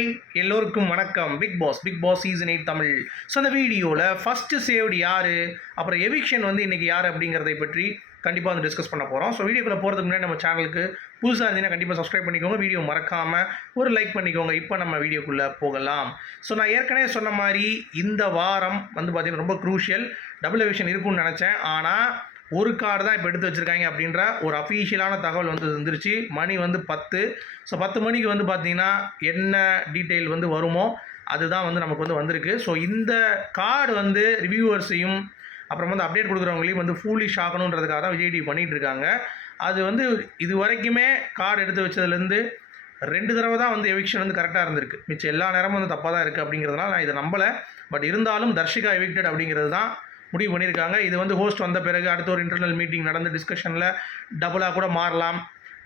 Hi எல்லோருக்கும் வணக்கம். Bigg Boss Bigg Boss season eight Tamil. So அந்த வீடியோவில் ஃபஸ்ட்டு சேவ்டு யார்? அப்புறம் எவிக்ஷன் வந்து இன்றைக்கி யார் அப்படிங்கிறதை பற்றி கண்டிப்பாக வந்து டிஸ்கஸ் பண்ண போகிறோம் ஸோ வீடியோக்குள்ளே போகிறதுக்கு முன்னாடி நம்ம சேனலுக்கு புதுசாக இருந்தீங்கன்னா கண்டிப்பாக சப்ஸ்கிரைப் பண்ணிக்கோங்க. வீடியோ மறக்காமல் ஒரு லைக் பண்ணிக்கோங்க. இப்போ நம்ம வீடியோக்குள்ளே போகலாம். ஸோ நான் ஏற்கனவே சொன்ன மாதிரி இந்த வாரம் வந்து பார்த்திங்கன்னா ரொம்ப க்ரூஷியல் டபுள் எவிஷன் இருக்கும்னு நினச்சேன். ஆனால் ஒரு கார்டு தான் இப்போ எடுத்து வச்சுருக்காங்க அப்படின்ற ஒரு அஃபீஷியலான தகவல் வந்து வந்துருச்சு. மணி வந்து பத்து. ஸோ பத்து மணிக்கு வந்து பார்த்தீங்கன்னா என்ன டீட்டெயில் வந்து வருமோ அதுதான் வந்து நமக்கு வந்து வந்திருக்கு. ஸோ இந்த கார்டு வந்து ரிவ்யூவர்ஸையும் அப்புறம் வந்து அப்டேட் கொடுக்குறவங்களையும் வந்து ஃபூலிஷ் ஆகணுன்றதுக்காக தான் விஜய் டிவி பண்ணிகிட்டு இருக்காங்க. அது வந்து இது வரைக்குமே கார்டு எடுத்து வச்சதுலேருந்து ரெண்டு தடவை தான் வந்து எவிக்ஷன் வந்து கரெக்டாக இருந்திருக்கு. மிச்சம் எல்லா நேரமும் வந்து தப்பாக தான் இருக்குது அப்படிங்கிறதுனால நான் இதை நம்பலை. பட் இருந்தாலும் தர்ஷிகா எவிக்டட் அப்படிங்கிறது தான் முடிவு பண்ணியிருக்காங்க. இது வந்து ஹோஸ்ட் வந்த பிறகு அடுத்த ஒரு இன்டர்னல் மீட்டிங் நடந்து டிஸ்கஷனில் டபுளாக கூட மாறலாம்.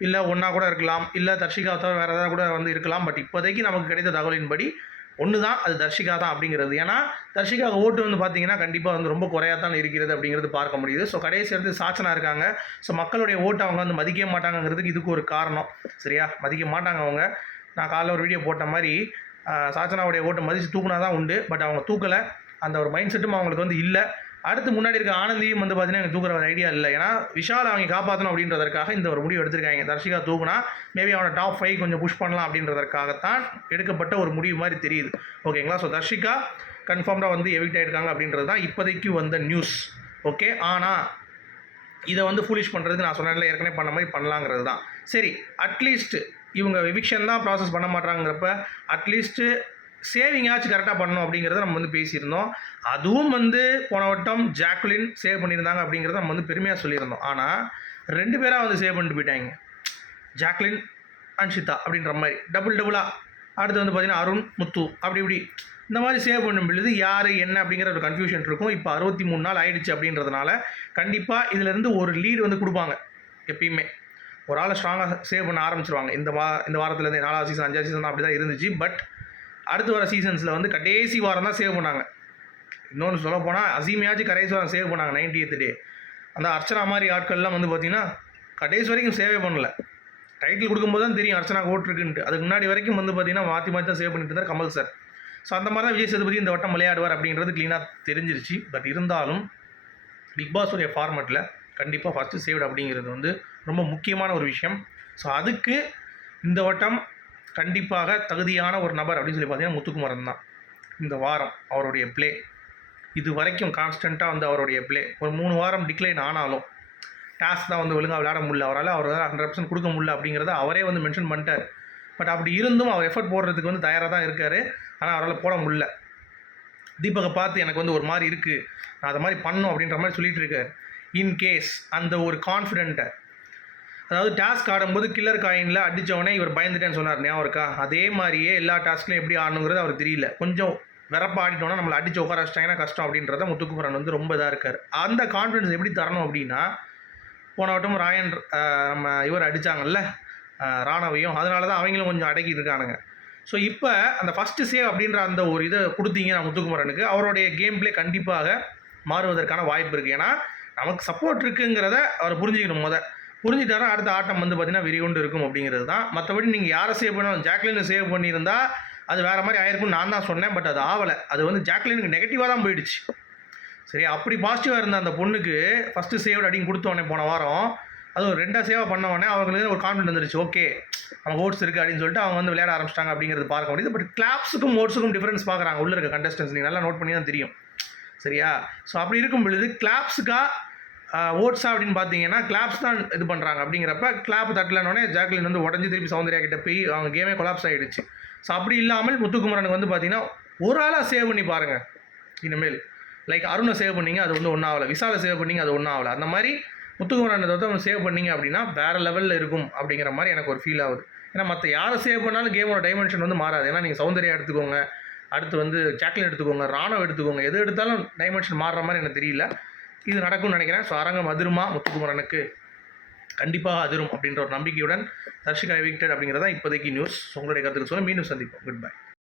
இல்லை ஒன்றா கூட இருக்கலாம். இல்லை தர்ஷிகா தவிர வேறு ஏதாவது கூட வந்து இருக்கலாம். பட் இப்போதைக்கு நமக்கு கிடைத்த தகவலின்படி ஒன்று தான் அது தர்ஷிகா தான் அப்படிங்கிறது. ஏன்னா தர்ஷிகா ஓட்டு வந்து பார்த்தீங்கன்னா கண்டிப்பாக வந்து ரொம்ப குறையாக தான் இருக்கிறது அப்படிங்கிறது பார்க்க முடியுது. ஸோ கடைசி இருந்து சாச்சனா இருக்காங்க. ஸோ மக்களுடைய ஓட்டை அவங்க வந்து மதிக்க மாட்டாங்கங்கிறதுக்கு இதுக்கு ஒரு காரணம். சரியா? மதிக்க மாட்டாங்க அவங்க. நான் காலைல ஒரு வீடியோ போட்ட மாதிரி சாச்சனாவுடைய ஓட்டை மதித்து தூக்குனா தான் உண்டு. பட் அவங்க தூக்கலை. அந்த ஒரு மைண்ட் செட்டும் அவங்களுக்கு வந்து இல்லை. அடுத்து முன்னாடி இருக்க ஆனந்தியும் வந்து பார்த்தீங்கன்னா எனக்கு தூக்குற ஒரு ஐடியா இல்லை. ஏன்னா விஷால் அவங்க காப்பாற்றணும் அப்படின்றதற்காக இந்த ஒரு முடிவு எடுத்திருக்காங்க. தர்ஷிகா தூக்குனா மேபி அவனை டாப் ஃபைவ் கொஞ்சம் புஷ் பண்ணலாம் அப்படின்றதற்காகத்தான் எடுக்கப்பட்ட ஒரு முடிவு மாதிரி தெரியுது. ஓகேங்களா ஸோ தர்ஷிகா கன்ஃபார்ம்டாக வந்து எவிக்ட் ஆகிருக்காங்க அப்படின்றது தான் இப்போதைக்கு வந்த நியூஸ் ஓகே ஆனால் இதை வந்து ஃபுலிஷ் பண்ணுறதுக்கு நான் சொன்னேன்ல ஏற்கனவே பண்ண மாதிரி பண்ணலாங்கிறது தான். சரி அட்லீஸ்ட் இவங்க எவிக்ஷன் தான் ப்ராசஸ் பண்ண மாட்டாங்கிறப்ப அட்லீஸ்ட்டு சேவிங்காச்சும் கரெக்டாக பண்ணணும் அப்படிங்கிறத நம்ம வந்து பேசியிருந்தோம். அதுவும் வந்து போன வட்டம் ஜாக்லின் சேவ் பண்ணியிருந்தாங்க அப்படிங்கிறத நம்ம வந்து பெருமையாக சொல்லியிருந்தோம். ஆனால் ரெண்டு பேராக வந்து சேவ் பண்ணிட்டு போயிட்டாங்க. ஜாக்லின் அன்ஷிதா அப்படின்ற மாதிரி. டபுள் டபுளாக அடுத்து வந்து பார்த்தீங்கன்னா அருண் முத்து. அப்படி இப்படி. இந்த மாதிரி சேவ் பண்ணும் பொழுது யார் என்ன அப்படிங்கிற ஒரு கன்ஃபியூஷன் இருக்கும். இப்போ அறுபத்தி மூணு நாள் ஆயிடுச்சு அப்படின்றதுனால கண்டிப்பாக இதிலேருந்து ஒரு லீடு வந்து கொடுப்பாங்க. எப்பயுமே. ஒரு ஆளை ஸ்ட்ராங்காக சேவ் பண்ண ஆரம்பிச்சிருவாங்க. இந்த வா இந்த வாரத்துலேருந்து நாலாவது சீசன் அஞ்சாவது சீசன் அப்படி தான் இருந்துச்சு. பட் அடுத்து வர சீசன்ஸில் வந்து கடைசி வாரம் தான் சேவ் பண்ணாங்க. இன்னொன்று சொல்ல போனால் அசீமையாச்சும் கடைசி வாரம் சேவ் பண்ணாங்க 90th டே அந்த அர்ச்சனா மாதிரி ஆட்கள்லாம் வந்து பார்த்தீங்கன்னா கடைசி வரைக்கும் சேவே பண்ணல. டைட்டில் கொடுக்கும்போது தான் தெரியும் அர்ச்சனா ஓட்டிருக்குன்ட்டு. அதுக்கு முன்னாடி வரைக்கும் வந்து பார்த்தீங்கன்னா மாற்றி மாற்றி தான் சேவ் பண்ணிட்டு இருந்தார் கமல் சார் ஸோ அந்த மாதிரி தான் விஜய் சேதுபதி இந்த வட்டம் விளையாடுவார் அப்படின்றது க்ளீனாக தெரிஞ்சிருச்சு. பட் இருந்தாலும் பிக் பாஸுடைய ஃபார்மெட்டில் கண்டிப்பாக ஃபஸ்ட்டு சேவ்டு அப்படிங்கிறது வந்து ரொம்ப முக்கியமான ஒரு விஷயம். ஸோ அதுக்கு இந்த வட்டம் கண்டிப்பாக தகுதியான ஒரு நபர் அப்படின்னு சொல்லி பார்த்தீங்கன்னா முத்துக்குமரன் தான். இந்த வாரம் அவருடைய பிளே இது வரைக்கும் கான்ஸ்டண்ட்டாக வந்து அவருடைய ப்ளே ஒரு மூணு வாரம் டிக்ளைன் ஆனாலும் டாஸ்க் தான் வந்து ஒழுங்காக விளையாட முடியல. அவரால் அவரால் ஹண்ட்ரட் பர்சன்ட் கொடுக்க முடியல அப்படிங்கிறத அவரே வந்து மென்ஷன் பண்ணிட்டார். பட் அப்படி இருந்தும் அவர் எஃபர்ட் போடுறதுக்கு வந்து தயாராக தான் இருக்கார். ஆனால் அவரால் போட முடியல. தீபகை பார்த்து எனக்கு வந்து ஒரு மாதிரி இருக்குது நான் அதை மாதிரி பண்ணும் அப்படின்ற மாதிரி சொல்லிகிட்டு இருக்கார். இன்கேஸ் அந்த ஒரு கான்ஃபிடென்ட்டை அதாவது டாஸ்க் ஆடும்போது கில்லர் காயினில் அடித்தவொடனே இவர் பயந்துட்டேன்னு சொன்னார். ஞாபகம் இருக்கா? அதே மாதிரியே எல்லா டாஸ்க்லையும் எப்படி ஆடணுங்கிறது அவர் தெரியல. கொஞ்சம் வெரப்பாடிட்டோன்னா நம்மளை அடிச்சு உட்கார வச்சிட்டாங்கன்னா கஷ்டம் அப்படின்றத முத்துக்குமரன் வந்து ரொம்ப இதாக இருக்கார். அந்த கான்ஃபிடன்ஸ் எப்படி தரணும் அப்படின்னா போன வட்டம் ராயன் நம்ம இவர் அடித்தாங்கல்ல ராணவையும் அதனால தான் அவங்களும் கொஞ்சம் அடக்கிட்டு இருக்கானுங்க. ஸோ இப்போ அந்த ஃபஸ்ட்டு சேவ் அப்படின்ற அந்த ஒரு இதை கொடுத்தீங்க நான் முத்துக்குமரனுக்கு அவருடைய கேம் பிளே கண்டிப்பாக மாறுவதற்கான வாய்ப்பு இருக்குது ஏன்னா நமக்கு சப்போர்ட் இருக்குங்கிறத அவர் புரிஞ்சுக்கணும் முதல் புரிஞ்சுட்டாரா அடுத்த ஆட்டம் வந்து பார்த்தீங்கன்னா வெறிகொண்டு இருக்கும் அப்படிங்கிறது தான் மற்றபடி நீங்கள் யாரை சேவ் பண்ணாலும் ஜாக்லினை சேவ் பண்ணியிருந்தா அது வேறு மாதிரி ஆயிருக்கும்னு நான் தான் சொன்னேன் பட் அது ஆகலை அது வந்து ஜாக்லினுக்கு நெகட்டிவாக தான் போயிடுச்சு. சரி அப்படி பாசிட்டிவாக இருந்த அந்த பொண்ணுக்கு ஃபஸ்ட்டு சேவ்டு அப்படின்னு கொடுத்தோடனே போன வாரம் அது ஒரு ரெண்டாக சேவாக பண்ணவொடனே அவங்களுக்கு ஒரு கான்ஃபிடன்ஸ் வந்துருச்சு. ஓகே அவங்க ஓட்ஸ் இருக்குது அப்படின்னு சொல்லிட்டு அவங்க வந்து விளையாட ஆரம்பிச்சிட்டாங்க அப்படிங்கிறது பார்க்க முடியுது. பட் கிளாப்ஸுக்கும் ஓட்ஸுக்கும் டிஃப்ரென்ஸ் பார்க்குறாங்க. உள்ளே இருக்க கண்டஸ்டன்ஸ் நீங்கள் நல்லா நோட் பண்ணி தான் தெரியும். சரியா? ஸோ அப்படி இருக்கும் பொழுது கிளாப்ஸுக்காக ஓட்ஸா அப்படின்னு பார்த்தீங்கன்னா கிளாப்ஸ் தான் இது பண்ணுறாங்க அப்படிங்கிறப்ப கிளாப் தட்டலனோடனே ஜாக்லின் வந்து உடஞ்சி திருப்பி சௌந்தர்யா கிட்ட போய் அவங்க கேமே கொலாப்ஸ் ஆகிடுச்சு ஸோ அப்படி இல்லாமல் முத்துக்குமரனுக்கு வந்து பார்த்தீங்கன்னா ஒரு ஆளாக சேவ் பண்ணி பாருங்கள் இனிமேல். லைக் அருணை சேவ் பண்ணிங்க அது வந்து ஒன்றும் ஆகலை. விசாலை சேவ் பண்ணிங்க அது ஒன்றும் ஆகலை. அந்த மாதிரி முத்துக்குமரனை வந்து சேவ் பண்ணீங்க அப்படின்னா வேறு லெவலில் இருக்கும் அப்படிங்கிற மாதிரி எனக்கு ஒரு ஃபீல் ஆகுது. ஏன்னா மற்ற யாரை சேவ் பண்ணாலும் கேமோட டைமென்ஷன் வந்து மாறாது. ஏன்னா நீங்கள் சௌந்தர்யா எடுத்துக்கோங்க அடுத்து வந்து ஜாக்லின் எடுத்துக்கோங்க ராணவ் எடுத்துக்கோங்க எது எடுத்தாலும் டைமென்ஷன் மாறுற மாதிரி எனக்கு தெரியல. இது நடக்கும்னு நினைக்கிறேன். ஸோ அரங்கம் அதிருமா? முத்துக்குமரனுக்கு கண்டிப்பாக அதிரும் அப்படின்ற ஒரு நம்பிக்கையுடன் தர்ஷிகா எவிக்டட் அப்படிங்கிறதா இப்போதைக்கு நியூஸ் உங்களுடைய கருத்துக்கு சொல்ல மீண்டும் சந்திப்போம். Good bye